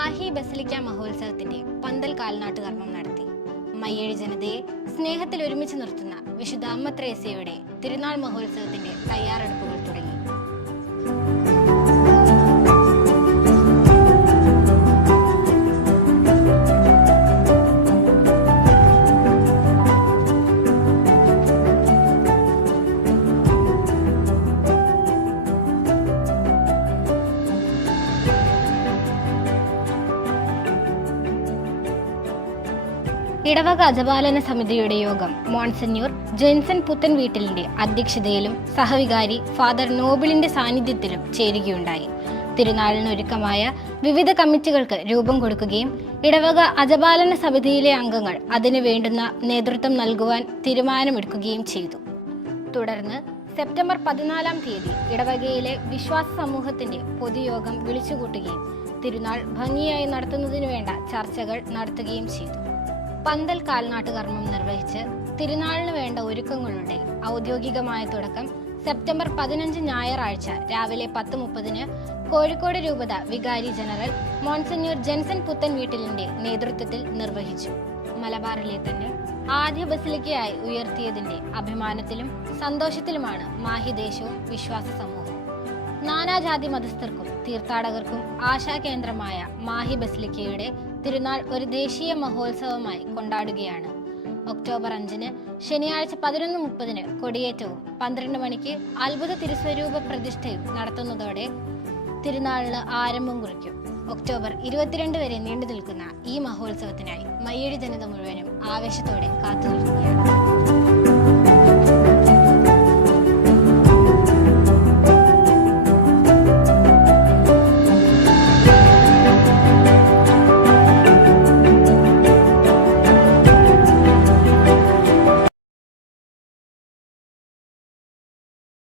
Mahe basilica മഹോത്സവത്തിന്റെ പന്തൽ കാൽനാട്ട് കർമ്മം നടത്തി. മയ്യഴി ജനതയെ സ്നേഹത്തിൽ ഒരുമിച്ച് നിർത്തുന്ന വിശുദ്ധ അമ്മ ത്രേസ്യയുടെ തിരുനാൾ മഹോത്സവത്തിന്റെ തയ്യാറെടുപ്പുകൾ തുടങ്ങി. ഇടവക അജപാലന സമിതിയുടെ യോഗം മോൺസിഞ്ഞൂർ ജെൻസൺ പുത്തൻ വീട്ടിലിന്റെ അധ്യക്ഷതയിലും സഹവികാരി ഫാദർ നോബിളിന്റെ സാന്നിധ്യത്തിലും ചേരുകയുണ്ടായി. തിരുനാളിനൊരുക്കമായ വിവിധ കമ്മിറ്റികൾക്ക് രൂപം കൊടുക്കുകയും ഇടവക അജപാലന സമിതിയിലെ അംഗങ്ങൾ അതിനു വേണ്ടുന്ന നേതൃത്വം നൽകുവാൻ തീരുമാനമെടുക്കുകയും ചെയ്തു. തുടർന്ന് സെപ്റ്റംബർ 14-ാം തീയതി ഇടവകയിലെ വിശ്വാസ സമൂഹത്തിന്റെ പൊതുയോഗം വിളിച്ചുകൂട്ടുകയും തിരുനാൾ ഭംഗിയായി നടത്തുന്നതിനു വേണ്ട ചർച്ചകൾ നടത്തുകയും ചെയ്തു. പന്തൽ കാൽനാട്ട് കർമ്മം നിർവഹിച്ച് തിരുനാളിന് വേണ്ട ഒരുക്കങ്ങളുടെ ഔദ്യോഗികമായ തുടക്കം സെപ്റ്റംബർ 15 ഞായറാഴ്ച രാവിലെ 10:30 കോഴിക്കോട് രൂപത വികാരി ജനറൽ മോൺസിഞ്ഞൂർ ജെൻസൺ പുത്തൻ വീട്ടിലിന്റെ നേതൃത്വത്തിൽ നിർവഹിച്ചു. മലബാറിലെ തന്നെ ആദ്യ ബസിലിക്കയായി ഉയർത്തിയതിന്റെ അഭിമാനത്തിലും സന്തോഷത്തിലുമാണ് മാഹി ദേശവും വിശ്വാസ സമൂഹവും. നാനാജാതി മതസ്ഥർക്കും തീർത്ഥാടകർക്കും ആശാകേന്ദ്രമായ മാഹി ബസിലിക്കയുടെ തിരുനാൾ ഒരു ദേശീയ മഹോത്സവമായി കൊണ്ടാടുകയാണ്. ഒക്ടോബർ 5 ശനിയാഴ്ച 11:30 കൊടിയേറ്റവും 12 മണിക്ക് അത്ഭുത തിരുസ്വരൂപ പ്രതിഷ്ഠയും നടത്തുന്നതോടെ തിരുനാളിന് ആരംഭം കുറിക്കും. ഒക്ടോബർ 22 വരെ നീണ്ടു നിൽക്കുന്ന ഈ മഹോത്സവത്തിനായി മയ്യഴി ജനത മുഴുവനും ആവേശത്തോടെ കാത്തുനിൽക്കുകയാണ്.